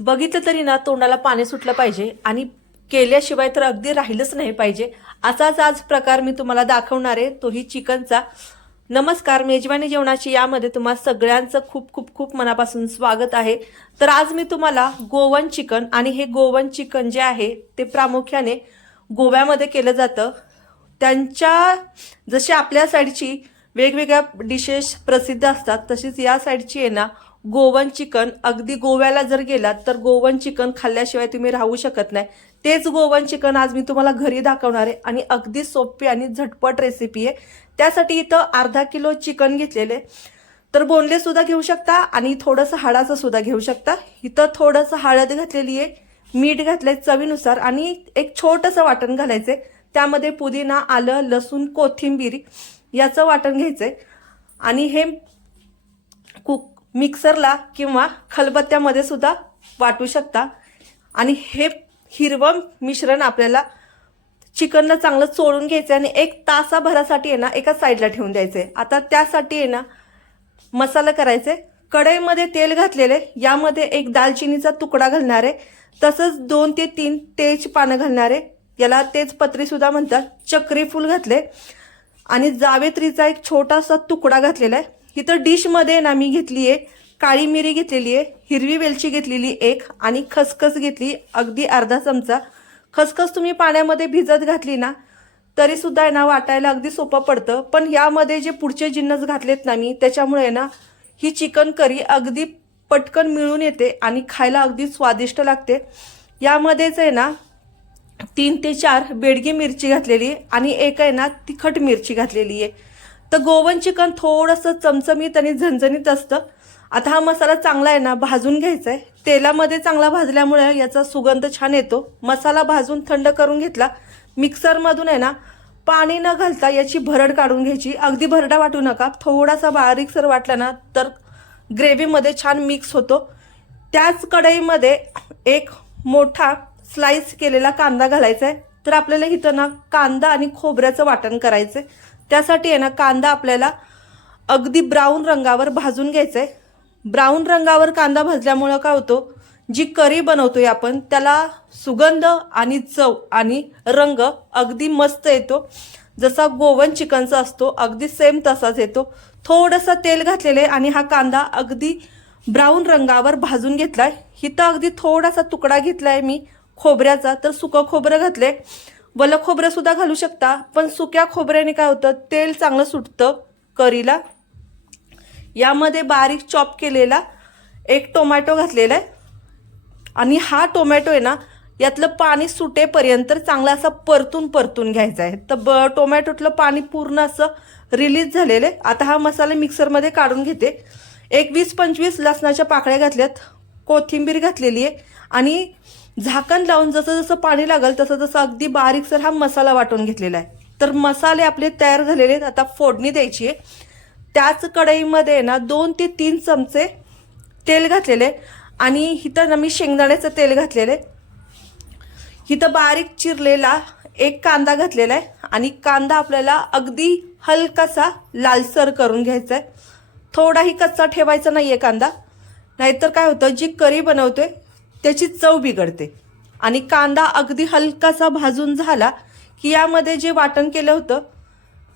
बघितलं तरी ना तोंडाला पाणी सुटलं पाहिजे आणि केल्याशिवाय तर अगदी राहिलंच नाही पाहिजे. असाच आज प्रकार मी तुम्हाला दाखवणार आहे. तोही चिकनचा. नमस्कार मेजवानी जेवणाची यामध्ये तुम्हा सगळ्यांचं खूप खूप खूप मनापासून स्वागत आहे. तर आज मी तुम्हाला गोवन चिकन आणि हे गोवन चिकन जे आहे ते प्रामुख्याने गोव्यामध्ये केलं जातं. त्यांच्या जशी आपल्या साईडची वेगवेगळ्या डिशेस प्रसिद्ध असतात तशीच या साईडची आहे ना गोवन चिकन अगदी गोव्याला जर गेलात तर गोवन चिकन खाल्ल्याशिवाय तुम्ही राहू शकत नाही. तेच गोवन चिकन आज मी तुम्हाला घरी दाखवणार आहे आणि अगदी सोपी आणि झटपट रेसिपी आहे. त्यासाठी इथं अर्धा किलो चिकन घेतलेले. तर बोनले सुद्धा घेऊ शकता आणि थोडंसं हाडाचं सुद्धा घेऊ शकता. इथं थोडंसं हळद घातलेली आहे मीठ घातलंय चवीनुसार आणि एक छोटंसं वाटण घालायचं त्यामध्ये पुदिना आलं लसूण कोथिंबीर याचं वाटण घ्यायचंय. आणि हे मिक्सरला किंवा खलबत्त्यामध्ये सुद्धा वाटू शकता. आणि हे हिरवं मिश्रण आपल्याला चिकनला चांगलं चोळून घ्यायचं आणि एक तासाभरासाठी आहे ना एका साईडला ठेवून द्यायचे आता त्यासाठी आहे ना मसाला करायचे कढईमध्ये तेल घातलेले यामध्ये एक दालचिनीचा तुकडा घालणार आहे. तसंच दोन ते तीन तेज पानं घालणार आहे. याला तेजपत्रीसुद्धा म्हणतात. चक्रीफूल घातले आणि जावेत्रीचा एक छोटासा तुकडा घातलेला आहे. इथं डिशमध्ये ना मी घेतली आहे काळी मिरी घेतलेली आहे हिरवी वेलची घेतलेली एक आणि खसखस घेतली अगदी अर्धा चमचा. खसखस तुम्ही पाण्यामध्ये भिजत घातली ना तरीसुद्धा आहे ना वाटायला अगदी सोपं पडतं. पण यामध्ये जे पुढचे जिन्नस घातलेत ना मी त्याच्यामुळे ना ही चिकन करी अगदी पटकन मिळून येते आणि खायला अगदी स्वादिष्ट लागते. यामध्येच आहे ना तीन ते चार बेडगी मिरची घातलेली आणि एक आहे ना तिखट मिरची घातलेली आहे तर गोवन चिकन थोडंसं चमचमीत आणि झणझणीत असतं. आता हा मसाला चांगला आहे ना भाजून घ्यायचा आहे तेलामध्ये चांगला भाजल्यामुळे याचा सुगंध छान येतो. मसाला भाजून थंड करून घेतला मिक्सरमधून आहे ना पाणी न घालता याची भरड काढून घ्यायची. अगदी भरडा वाटू नका थोडासा बारीकसर वाटला ना तर ग्रेव्हीमध्ये छान मिक्स होतो. त्याच कढईमध्ये एक मोठा स्लाइस केलेला कांदा घालायचा आहे तर आपल्याला इथं ना कांदा आणि खोबऱ्याचं वाटण करायचं आहे त्यासाठी आहे ना कांदा आपल्याला अगदी ब्राऊन रंगावर भाजून घ्यायचं आहे ब्राऊन रंगावर कांदा भाजल्यामुळं काय होतो? जी करी बनवतोय आपण त्याला सुगंध आणि चव आणि रंग अगदी मस्त येतो. जसा गोवन चिकनचा असतो अगदी सेम तसाच येतो. थोडंसं तेल घातलेलं आहे आणि हा कांदा अगदी ब्राऊन रंगावर भाजून घेतला आहे इथं अगदी थोडासा तुकडा घेतला आहे मी खोबऱ्याचा. तर सुकं खोबरं घातलं आहे वलं खोबरं सुद्धा घालू शकता पण सुक्या खोबऱ्याने काय होतं तेल चांगलं सुटतं करीला. यामध्ये बारीक चॉप केलेला एक टोमॅटो घातलेला आहे. आणि हा टोमॅटो आहे ना यातलं पाणी सुटेपर्यंत चांगला असा परतून परतून घ्यायचा आहे. तर ब टोमॅटोतलं पाणी पूर्ण असं रिलीज झालेलं आहे. आता हा मसाला मिक्सरमध्ये काढून घेते. एक वीस पंचवीस लसणाच्या पाकळ्या घातल्यात. कोथिंबीर घातलेली आहे. आणि झाकण लावून जसं जसं पाणी लागेल तसं तसं अगदी बारीकसर हा मसाला वाटून घेतलेला आहे. तर मसाले आपले तयार झालेले आहेत. आता फोडणी द्यायची आहे. त्याच कढईमध्ये ना दोन ते तीन चमचे तेल घातलेले आणि इथं ना मी शेंगदाण्याचं तेल घातलेलं आहे. इथं बारीक चिरलेला एक कांदा घातलेला आहे. आणि कांदा आपल्याला अगदी हलकासा लालसर करून घ्यायचा आहे. थोडाही कच्चा ठेवायचा नाही आहे कांदा. नाहीतर काय होतं जी करी बनवते त्याची चव बिघडते. आणि कांदा अगदी हलकासा भाजून झाला की यामध्ये जे वाटण केलं होतं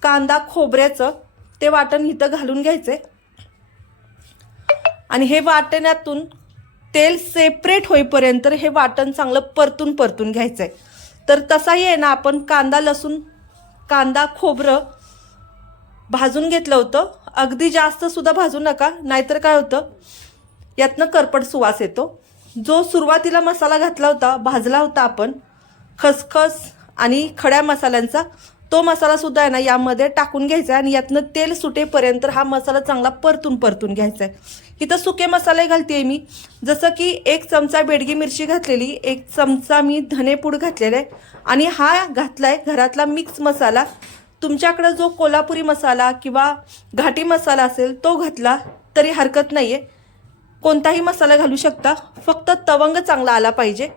कांदा खोबऱ्याचं ते वाटण इथं घालून घ्यायचे. आणि हे वाटण्यातून तेल सेपरेट होईपर्यंत हे वाटण चांगलं परतून परतून घ्यायचं आहे तर तसाही आहे ना आपण कांदा लसूण कांदा खोबरं भाजून घेतलं होतं. अगदी जास्तसुद्धा भाजू नका नाहीतर काय होतं? यातनं करपट सुवास येतो. जो सुरुवातीला मसाला घातला होता भाजला होता आपण खसखस आणि खड्या मसाल्यांचा तो मसालासुद्धा आहे ना यामध्ये टाकून घ्यायचा आहे आणि यातनं तेल सुटेपर्यंत हा मसाला चांगला परतून परतून घ्यायचा आहे. इथं सुके मसाले घालते मी. जसं की एक चमचा बेडगी मिरची घातलेली एक चमचा मी धनेपूड घातलेला आहे आणि हा घातलाय घरातला मिक्स मसाला. तुमच्याकडं जो कोल्हापुरी मसाला किंवा घाटी मसाला असेल तो घातला तरी हरकत नाही आहे कोणताही मसाला घालू शकता. फक्त तवंग चांगला आला पाहिजे.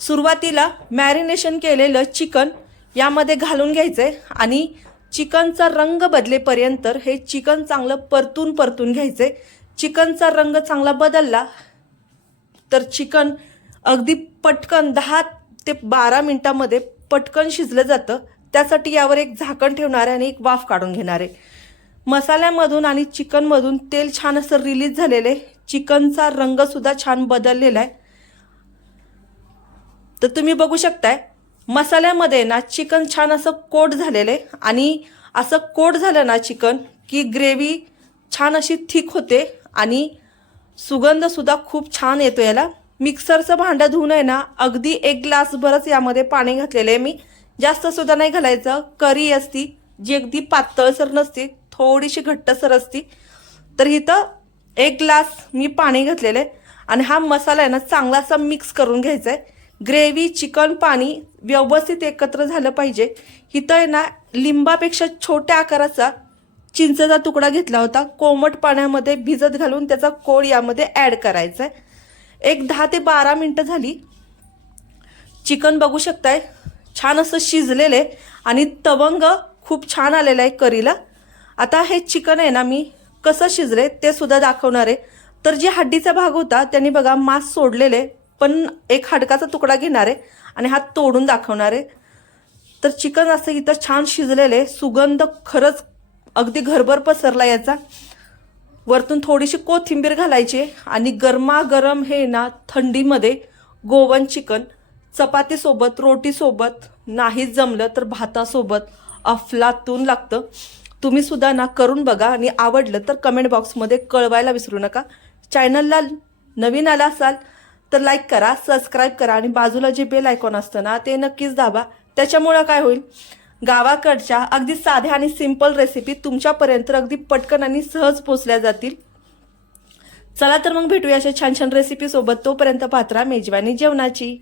सुरुवातीला मॅरिनेशन केलेलं चिकन यामध्ये घालून घ्यायचं आहे आणि चिकनचा रंग बदलेपर्यंत हे चिकन चांगलं परतून परतून घ्यायचं आहे चिकनचा रंग चांगला बदलला तर चिकन अगदी पटकन दहा ते बारा मिनटामध्ये पटकन शिजलं जातं. त्यासाठी यावर एक झाकण ठेवणार आहे आणि एक वाफ काढून घेणार आहे. मसाल्यामधून आणि चिकनमधून तेल छान असं रिलीज झालेलं आहे. चिकनचा रंगसुद्धा छान बदललेला आहे. तर तुम्ही बघू शकताय मसाल्यामध्ये ना चिकन छान असं कोट झालेलं आहे. आणि असं कोट झालं ना चिकन की ग्रेव्ही छान अशी थिक होते आणि सुगंधसुद्धा खूप छान येतो याला. मिक्सरचं भांडं धुवून आहे ना अगदी एक ग्लासभरच यामध्ये पाणी घातलेलं आहे मी. जास्त सुद्धा नाही घालायचं करी असती जी अगदी पातळसर नसते थोडीशी घट्टसर असती. तर इथं एक ग्लास मी पाणी घेतलेलं आहे. आणि हा मसाला आहे ना चांगला असा मिक्स करून घ्यायचा आहे ग्रेव्ही चिकन पाणी व्यवस्थित एकत्र झालं पाहिजे. इथं आहे ना लिंबापेक्षा छोट्या आकाराचा चिंचेचा तुकडा घेतला होता. कोमट पाण्यामध्ये भिजत घालून त्याचा कोळ यामध्ये ॲड करायचा आहे एक दहा ते बारा मिनटं झाली. चिकन बघू शकताय. छान असं शिजलेलं आहे. आणि तवंग खूप छान आलेलं आहे करीला. आता हे चिकन आहे ना मी कसं शिजले ते सुद्धा दाखवणार आहे. तर जे हड्डीचा भाग होता त्यांनी बघा मांस सोडलेले पण एक हाडकाचा तुकडा घेणार आहे आणि हा तोडून दाखवणार आहे. तर चिकन असं इथं छान शिजलेले सुगंध खरंच अगदी घरभर पसरला याचा. वरतून थोडीशी कोथिंबीर घालायची आणि गरमागरम हे ना थंडीमध्ये गोवन चिकन चपातीसोबत रोटीसोबत नाहीच जमलं तर भातासोबत अफलातून लागतं. तुम्ही सुद्धा ना करून बघा आणि आवडलं तर कमेंट बॉक्समध्ये कळवायला विसरू नका. चॅनलला नवीन आला असाल तर लाईक करा सबस्क्राईब करा आणि बाजूला जे बेल आयकॉन असतं ना ते नक्कीच दाबा. त्याच्यामुळं काय होईल? गावाकडच्या अगदी साध्या आणि सिंपल रेसिपी तुमच्यापर्यंत अगदी पटकन आणि सहज पोचल्या जातील. चला तर मग भेटूया अशा छान छान रेसिपीसोबत तोपर्यंत पात्रा मेजवानी जेवणाची.